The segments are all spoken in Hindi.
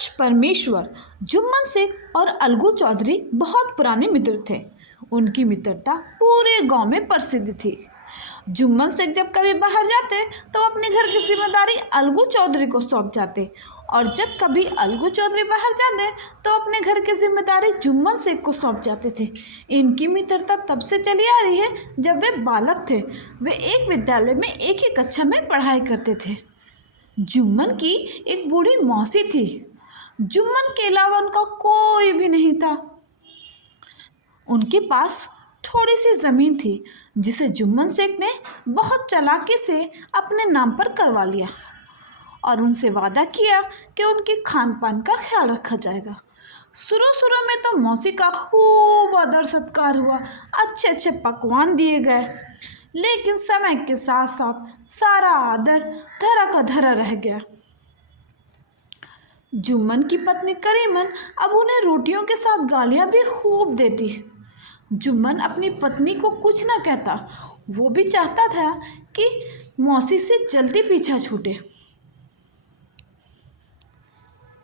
सरपंच परमेश्वर, जुम्मन शेख और अलगू चौधरी बहुत पुराने मित्र थे। उनकी मित्रता पूरे गांव में प्रसिद्ध थी। जुम्मन शेख जब कभी बाहर जाते तो अपने घर की जिम्मेदारी अलगू चौधरी को सौंप जाते, और जब कभी अलगू चौधरी बाहर जाते तो अपने घर की जिम्मेदारी जुम्मन शेख को सौंप जाते थे। इनकी मित्रता तब से चली आ रही है जब वे बालक थे। वे एक विद्यालय में एक ही कक्षा में पढ़ाई करते थे। जुम्मन की एक बूढ़ी मौसी थी। जुम्मन के अलावा उनका कोई भी नहीं था। उनके पास थोड़ी सी जमीन थी जिसे जुम्मन शेख ने बहुत चालाकी से अपने नाम पर करवा लिया और उनसे वादा किया कि उनके खान पान का ख्याल रखा जाएगा। शुरू में तो मौसी का खूब आदर सत्कार हुआ, अच्छे अच्छे पकवान दिए गए, लेकिन समय के साथ साथ सारा आदर धरा का धरा रह गया। जुम्मन की पत्नी करीमन अब उन्हें रोटियों के साथ गालियां भी खूब देती। जुम्मन अपनी पत्नी को कुछ न कहता। वो भी चाहता था कि मौसी से जल्दी पीछा छूटे।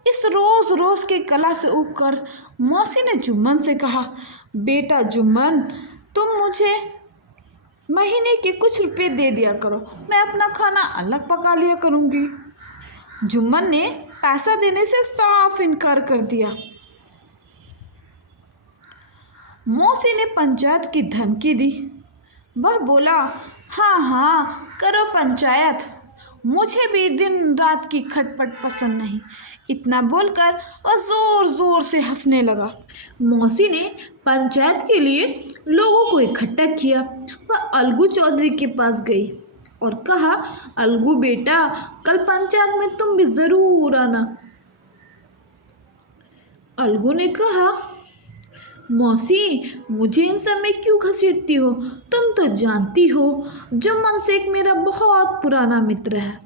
इस रोज रोज के कला से ऊबकर मौसी ने जुम्मन से कहा, बेटा जुम्मन, तुम मुझे महीने के कुछ रुपए दे दिया करो, मैं अपना खाना अलग पका लिया करूँगी। जुम्मन ने पैसा देने से साफ इनकार कर दिया। मौसी ने पंचायत की धमकी दी। वह बोला, हाँ हाँ करो पंचायत, मुझे भी दिन रात की खटपट पसंद नहीं। इतना बोलकर वह जोर जोर से हंसने लगा। मौसी ने पंचायत के लिए लोगों को इकट्ठा किया। वह अलगू चौधरी के पास गई और कहा, अलगू बेटा, कल पंचायत में तुम भी जरूर आना। अलगू ने कहा, मौसी, मुझे इन सब में क्यों घसीटती हो? तुम तो जानती हो जुम्मन शेख मेरा बहुत पुराना मित्र है।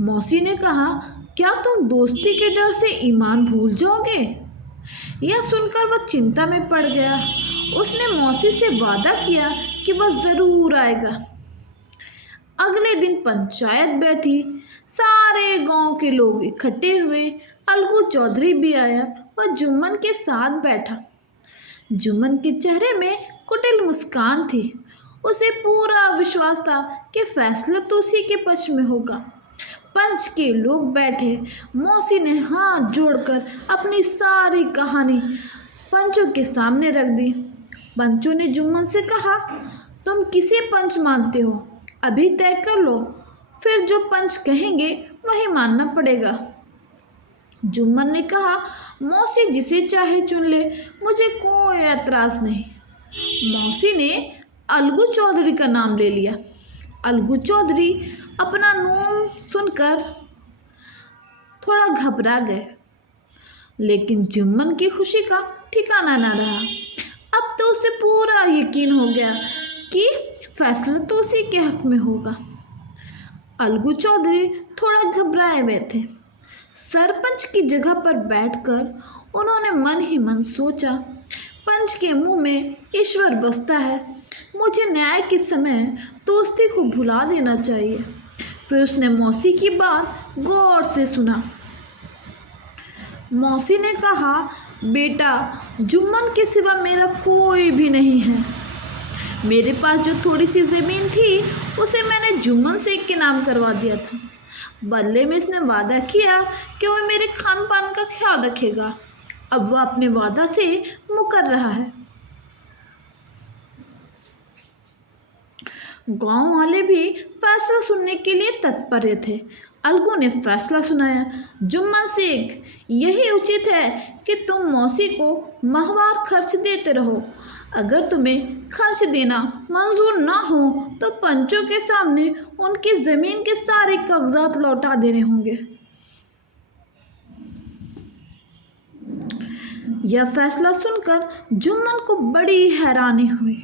मौसी ने कहा, क्या तुम दोस्ती के डर से ईमान भूल जाओगे? यह सुनकर वह चिंता में पड़ गया। उसने मौसी से वादा किया कि वह जरूर आएगा। अगले दिन पंचायत बैठी। सारे गांव के लोग इकट्ठे हुए। अलगू चौधरी भी आया। वह जुम्मन के साथ बैठा। जुम्मन के चेहरे में कुटिल मुस्कान थी। उसे पूरा विश्वास था कि फैसला तो उसी के पक्ष में होगा। पंच के लोग बैठे। मौसी ने हाथ जोड़कर अपनी सारी कहानी पंचों के सामने रख दी। पंचों ने जुम्मन से कहा, तुम किसे पंच मानते हो? अभी तय कर लो, फिर जो पंच कहेंगे वही मानना पड़ेगा। जुम्मन ने कहा, मौसी जिसे चाहे चुन ले, मुझे कोई एतराज नहीं। मौसी ने अलगू चौधरी का नाम ले लिया। अलगू चौधरी अपना नाम सुनकर थोड़ा घबरा गए, लेकिन जुम्मन की खुशी का ठिकाना न रहा। अब तो उसे पूरा यकीन हो गया कि फैसला तो उसी के हक में होगा। अलगू चौधरी थोड़ा घबराए हुए थे। सरपंच की जगह पर बैठकर उन्होंने मन ही मन सोचा, पंच के मुंह में ईश्वर बसता है, मुझे न्याय के समय दोस्ती को भुला देना चाहिए। फिर उसने मौसी की बात गौर से सुना। मौसी ने कहा, बेटा, जुम्मन के सिवा मेरा कोई भी नहीं है। मेरे पास जो थोड़ी सी ज़मीन थी उसे मैंने जुम्मन शेख के नाम करवा दिया था। बदले में इसने वादा किया कि वह मेरे खान पान का ख्याल रखेगा। अब वह अपने वादा से मुकर रहा है। गांव वाले भी फैसला सुनने के लिए तत्पर थे। अलगू ने फैसला सुनाया, जुम्मन शेख, यही उचित है कि तुम मौसी को माहवार खर्च देते रहो। अगर तुम्हें खर्च देना मंजूर ना हो तो पंचों के सामने उनकी ज़मीन के सारे कागजात लौटा देने होंगे। यह फैसला सुनकर जुम्मन को बड़ी हैरानी हुई,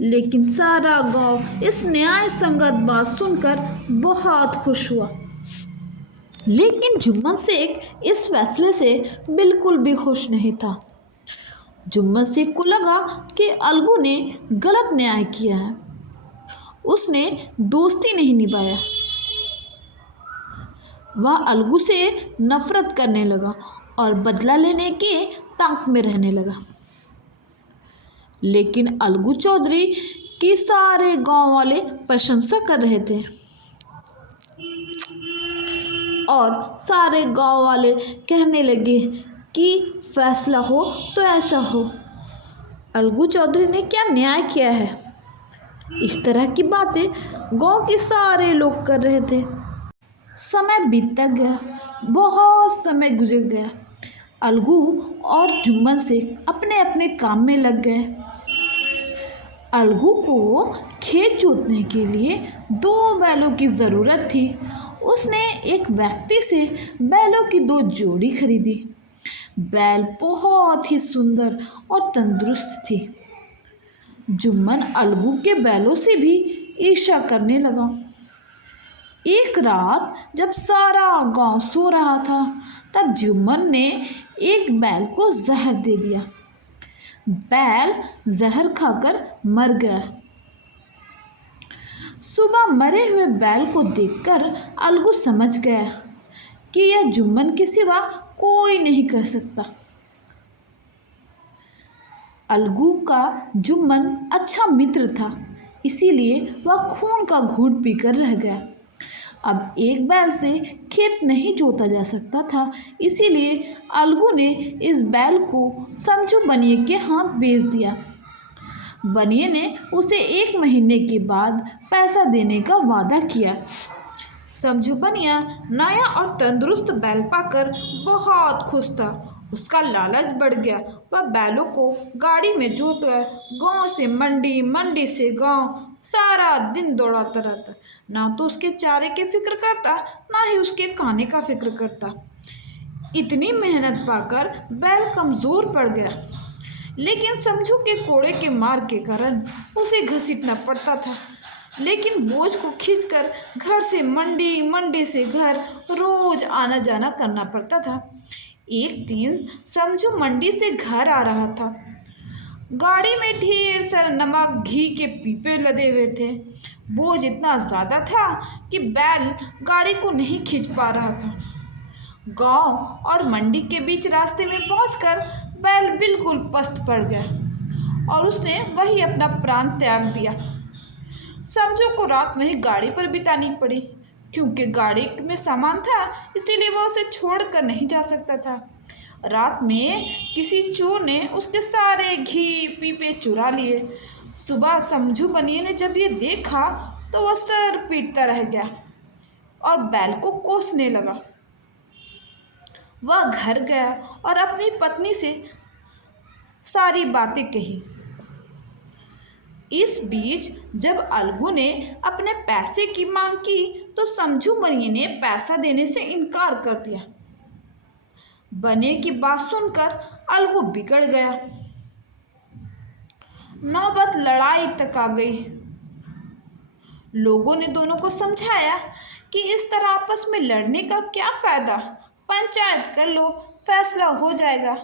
लेकिन सारा गांव इस न्याय संगत बात सुनकर बहुत खुश हुआ। लेकिन जुम्मन शेख इस फैसले से बिल्कुल भी खुश नहीं था। जुम्मन शेख को लगा कि अलगू ने गलत न्याय किया है। उसने दोस्ती नहीं निभाया। वह अलगू से नफरत करने लगा और बदला लेने के ताक में रहने लगा। लेकिन अलगू चौधरी की सारे गांव वाले प्रशंसा कर रहे थे और सारे गांव वाले कहने लगे कि फैसला हो तो ऐसा हो। अलगू चौधरी ने क्या न्याय किया है। इस तरह की बातें गांव के सारे लोग कर रहे थे। समय बीतता गया, बहुत समय गुजर गया। अलगू और जुम्मन से अपने अपने काम में लग गए। अलगू को खेत जोतने के लिए 2 बैलों की ज़रूरत थी। उसने एक व्यक्ति से बैलों की 2 जोड़ी खरीदी। बैल बहुत ही सुंदर और तंदुरुस्त थी। जुम्मन अलगू के बैलों से भी ईर्ष्या करने लगा। एक रात जब सारा गांव सो रहा था, तब जुम्मन ने एक बैल को जहर दे दिया। बैल जहर खाकर मर गया। सुबह मरे हुए बैल को देखकर अलगू समझ गया कि यह जुम्मन के सिवा कोई नहीं कर सकता। अलगू का जुम्मन अच्छा मित्र था, इसीलिए वह खून का घूंट पीकर रह गया। अब एक बैल से खेत नहीं जोता जा सकता था, इसीलिए अलगू ने इस बैल को समझू बनिए के हाथ बेच दिया। बनिए ने उसे 1 महीने के बाद पैसा देने का वादा किया। समझू बनिया नया और तंदुरुस्त बैल पाकर बहुत खुश था। उसका लालच बढ़ गया। वह बैलों को गाड़ी में जोतकर गांव से मंडी, मंडी से गांव सारा दिन दौड़ाता रहता। ना तो उसके चारे की फिक्र करता, ना ही उसके खाने का फिक्र करता। इतनी मेहनत पाकर बैल कमज़ोर पड़ गया, लेकिन समझू के कोड़े के मार के कारण उसे घसीटना पड़ता था। लेकिन बोझ को खींचकर घर से मंडी, मंडी से घर रोज आना जाना करना पड़ता था। एक दिन समझू मंडी से घर आ रहा था। गाड़ी में ढेर सारा नमक, घी के पीपे लदे हुए थे। बोझ इतना ज़्यादा था कि बैल गाड़ी को नहीं खींच पा रहा था। गांव और मंडी के बीच रास्ते में पहुंचकर बैल बिल्कुल पस्त पड़ गया और उसने वही अपना प्राण त्याग दिया। समझू को रात में ही गाड़ी पर बितानी पड़ी, क्योंकि गाड़ी में सामान था, इसीलिए वह उसे छोड़कर नहीं जा सकता था। रात में किसी चोर ने उसके सारे घी पीपे चुरा लिए। सुबह समझू बनिए ने जब ये देखा तो वह सर पीटता रह गया और बैल को कोसने लगा। वह घर गया और अपनी पत्नी से सारी बातें कही। इस बीच जब अलगू ने अपने पैसे की मांग की तो समझू बनिए ने पैसा देने से इनकार कर दिया। बनिए की बात सुनकर अलगू बिगड़ गया। नौबत लड़ाई तक आ गई। लोगों ने दोनों को समझाया कि इस तरह आपस में लड़ने का क्या फायदा, पंचायत कर लो, फैसला हो जाएगा।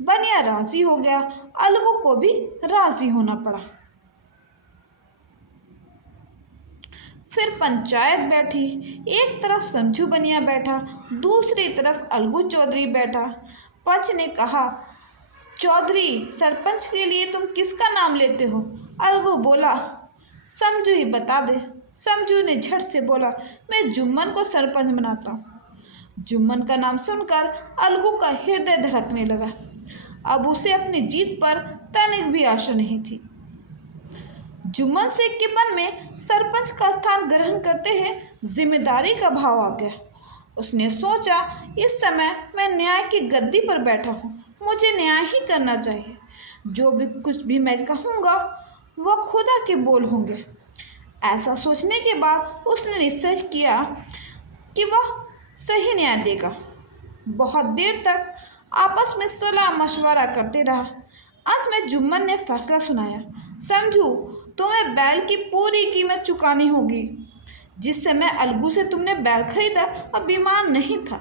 बनिया राजी हो गया, अलगू को भी राजी होना पड़ा। फिर पंचायत बैठी। एक तरफ समझू बनिया बैठा, दूसरी तरफ अलगू चौधरी बैठा। पंच ने कहा, चौधरी सरपंच के लिए तुम किसका नाम लेते हो? अलगू बोला, समझू ही बता दे। समझू ने झट से बोला, मैं जुम्मन को सरपंच बनाता हूँ। जुम्मन का नाम सुनकर अलगू का हृदय धड़कने लगा। अब उसे अपनी जीत पर तनिक भी आशा नहीं थी। जुम्मन शेख के मन में सरपंच का स्थान ग्रहण करते ही जिम्मेदारी का भाव आ गया। उसने सोचा, इस समय मैं न्याय की गद्दी पर बैठा हूँ, मुझे न्याय ही करना चाहिए। जो भी कुछ भी मैं कहूँगा वह खुदा के बोल होंगे। ऐसा सोचने के बाद उसने निश्चय किया कि वह सही न्याय देगा। बहुत देर तक आपस में सलाह मशवरा करते रहा। अंत में जुम्मन ने फैसला सुनाया, समझू तुम्हें बैल की पूरी कीमत चुकानी होगी। जिस समय अलगू से तुमने बैल खरीदा वह बीमार नहीं था।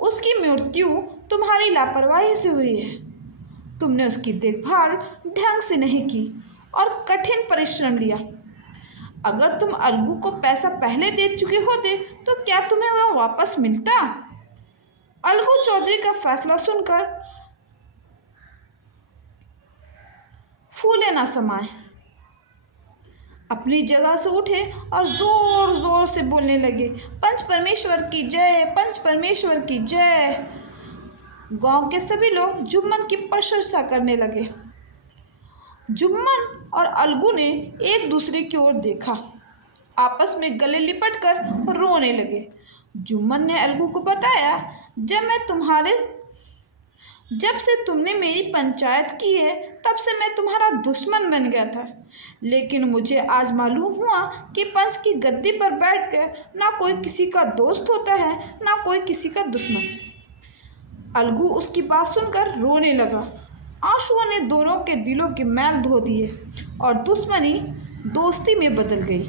उसकी मृत्यु तुम्हारी लापरवाही से हुई है। तुमने उसकी देखभाल ढंग से नहीं की और कठिन परिश्रम लिया। अगर तुम अलगू को पैसा पहले दे चुके होते तो क्या तुम्हें वह वापस मिलता? अलगू चौधरी का फैसला सुनकर फूले न समाये, अपनी जगह से उठे और जोर जोर से बोलने लगे, पंच परमेश्वर की जय, पंच परमेश्वर की जय। गांव के सभी लोग जुम्मन की प्रशंसा करने लगे। जुम्मन और अलगू ने एक दूसरे की ओर देखा, आपस में गले लिपटकर रोने लगे। जुम्मन ने अलगू को बताया, जब से तुमने मेरी पंचायत की है तब से मैं तुम्हारा दुश्मन बन गया था, लेकिन मुझे आज मालूम हुआ कि पंच की गद्दी पर बैठकर ना कोई किसी का दोस्त होता है ना कोई किसी का दुश्मन। अलगू उसकी बात सुनकर रोने लगा। आंसुओं ने दोनों के दिलों के मैल धो दिए और दुश्मनी दोस्ती में बदल गई।